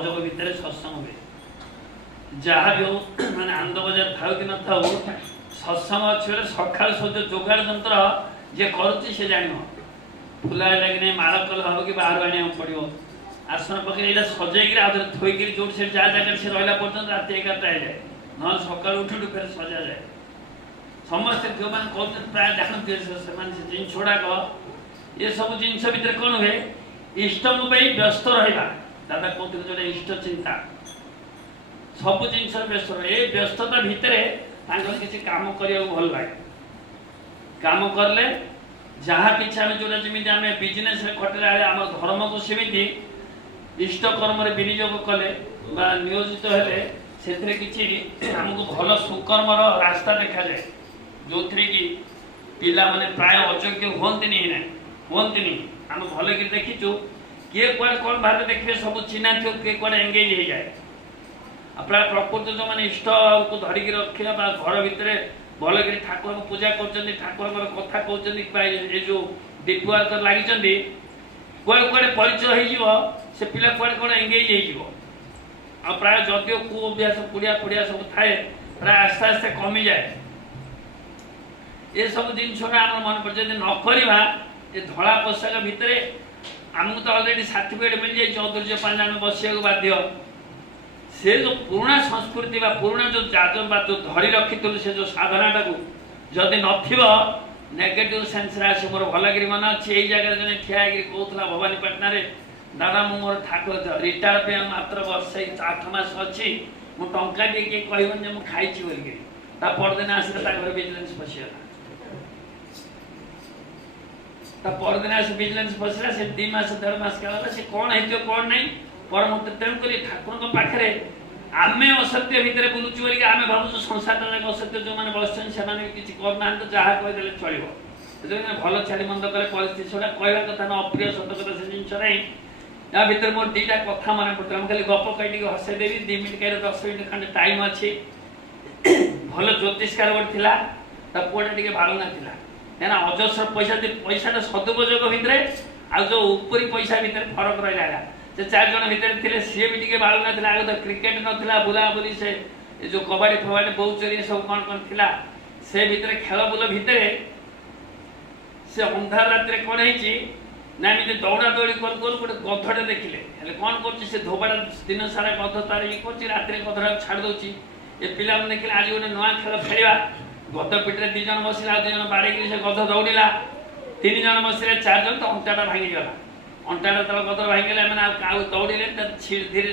सहयोग भितर सत्संग हुए जहाँ भी हो मैंने आनंद बजार था कि न था सत्संग अच्छे सकाल सूर्य जोगाड़ जंत्र जे करुच्ची से जान फुला लगे माड़ कल हम कि बाहर आने पड़ो आसन पकड़ यहाँ सजाई थोक जो जहाँ जगह से रहा पर्यटन रात 11टा जाए ना सका उठू फिर सजा जाए समस्ते जो मैंने कहते प्राय जानते से जिन गुड़ाक ये सब जिनस भितर कौन हुए इष्ट व्यस्त रहा दादा कहते जो इष्ट चिंता सब जिनस व्यस्त रहे व्यस्तता भितर किसी काम करने भल लगे काम करले जहाँ किसी आम जो जमी आम बिजनेस खटिला आम धर्म को सेमती इष्ट कर्म विनियोग कले नियोजित हेले से किसी आमको भल सुकर्म रास्ता देखा जाए जो थी कि पिला माने प्राय अयोग्य हमें आम भल कि देखीचु किए कौन कौन बाहर देखिए सब चिन्हा थो किए कौन एंगेज हो जाए प्राय प्रकृत जो मैंने इष्ट को धरिकी रखा घर भितर भल कि ठाकुर को पूजा कर ठाकुर कथा कहते जो डिपुआ लगी कौन कौन परिचय हो से पिला कौन कौन एंगेज हो प्राय जदिव कु अभ्यास पुड़िया पुड़िया सब थाए प्राय आस्ते आस्ते कमी जाए ये सब जिन आम मन पड़े न करवा ये धला पोशाक भितर आमको तो अलरेडी सर्टिफिकेट मिल जाए चौधरी पांच आम बसिया बाध्य से जो पुराना संस्कृति पुराना जो जाजर जो धरी रखी से जो साधनाटा को जदि नेगेटिव सेन्स आस मोर भलगिरी मन अच्छी यही जगह जन ठिया कहला भवानीपाटना दादा मोर ठाकुर रिटायर पे मात्र वर्ष 8 मास अच्छी मु टंका टे किए कहबन मुझे खाई बोलिकी परदिन आसिले घर विजिलेंस पशिगला परदिन आस विजिलेंस पशिला से 2 मास 1.5 मास काल से कौन है कौन नहीं परम तेणुक ठाकुर पाखे आम असत्य भितर बुलूचु बोलिक आम भावुँ संसार असत्य जो मैंने बस से किसी करना जहाँ कहीदे चलो भल छाड़ी मंद कले परिस्थिति से कहवा कथा ना अप्रिय सत कथा से जिन या भितर मोर 2टा कथा मन पड़ता खाली गप कही हसईदेवी 2 मिनिट कहीं 10 मिनिट खंडे टाइम अच्छी भल ज्योतिषकार गोटे था पुआटा टे बाड़ुना था क्या अजस्र पैसा सदुपयोग भितर आ जो उपरी पैसा भितर फरक रहा से 4 जन भितर थे सी भी टे बाड़ुना था आगे तो क्रिकेट नाला बुलाबुली से जो कबाड़ी फबाड़ी बहु चोरी सब कौन कौन थी से भितर खेल बुल भितर से अंधार रात कौन है ना एमती दौड़ा दौड़ी कर गोटे गधटे देखिले कौन कर धोबाटा दिन सारा गध तार ये कर रात गधटा छाड़ दूसरी ये पिला देखिले आज गोटे नुआ खेल खेलवा गध पिठे 2 जन बसला 2 जन बाड़े से गध दौड़ा 3 जन बसले 4 जन तो अंटाटा भांगीगला अंटाटा तक गध भांगीगला मैंने दौड़े धीरे